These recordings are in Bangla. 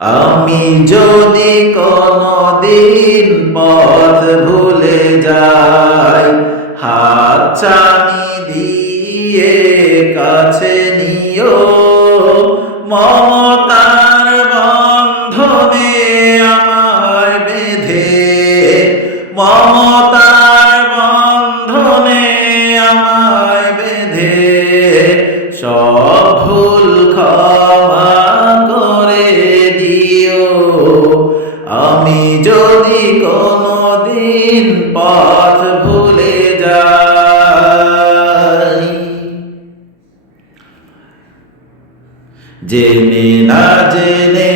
আমি যদি কোনদিন পথ ভুলে যাই, হাতছানি দিয়ে কাছে নিও, মমতার বন্ধনে আমায় বেঁধে, মমতার বন্ধনে আমায় বেঁধে, সব ভুল ক্ষমা করে দিও। আমি যদি কোনদিন পথ ভুলে যাই, জেনে না জেনে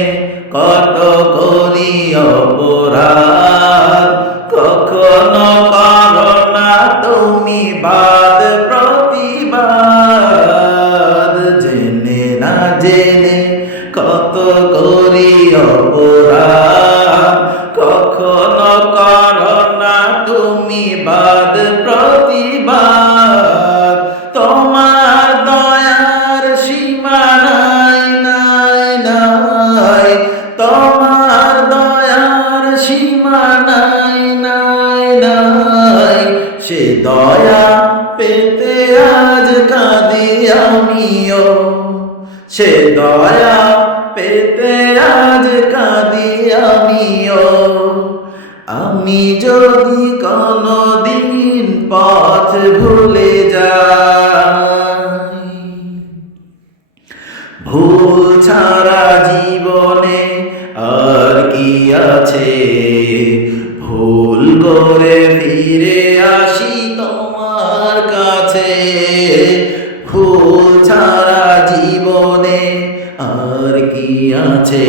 কত করি অপরাধ, কখনো করো না তুমি বাদ প্রতিবাদ। জেনে না জেনে কত করি অপরাধ, কখনো করো না তুমি বাদ প্রতিবাদ। তোমার দয়ার সীমা নাই নাই নাই, তোমার দয়ার সীমা নাই নাই নাই। সে দয়া পেতে আজ কাঁদি আমিও, সে দয়া পেতে আজ কাঁদি আমিও। আমি যদি কোনদিন পথ ভুলে যাই, ভুল ছাড়া জীবনে আর কি আছে, ভুল করে ফিরে আসি তোমার কাছে। ভুল ছাড়া জীবনে আর কি আছে,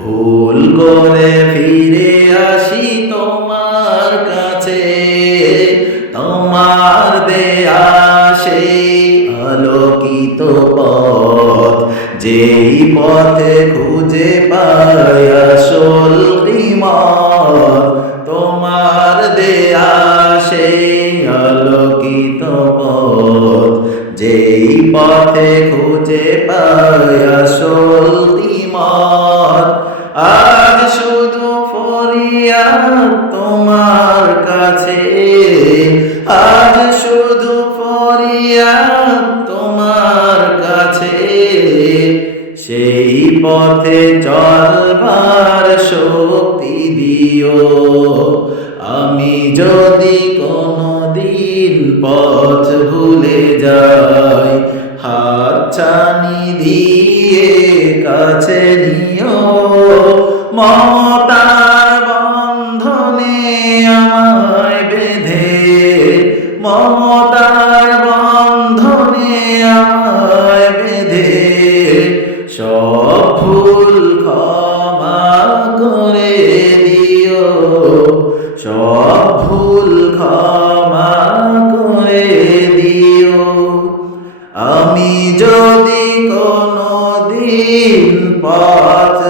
ভুল করে ফিরে আসি তোমার কাছে। তোমার দেয়া সেই আলোকিত পথ, যেই পথে খুঁজে পাই আসল ঈমান। তোমার দেয়া সেই আলোকিত পথ, যেই পথে খুঁজে পাই আসল ঈমান। আজ শুধু ফরিয়াদ তোমার কাছে, আজ শুধু ফরিয়াদ তোমার কাছে। সেই পথে চলবার শক্তি দিও। আমি যদি কোনদিন পথ ভুলে যাই, হাতছানি দিয়ে কাছে নিও, মমতার বন্ধনে আমায় বেঁধে, মমতার বন্ধনে আমায় বেঁধে, সব ভুল ক্ষমা করে দিও, সব ভুল ক্ষমা করে দিও। আমি যদি কোনদিন পথ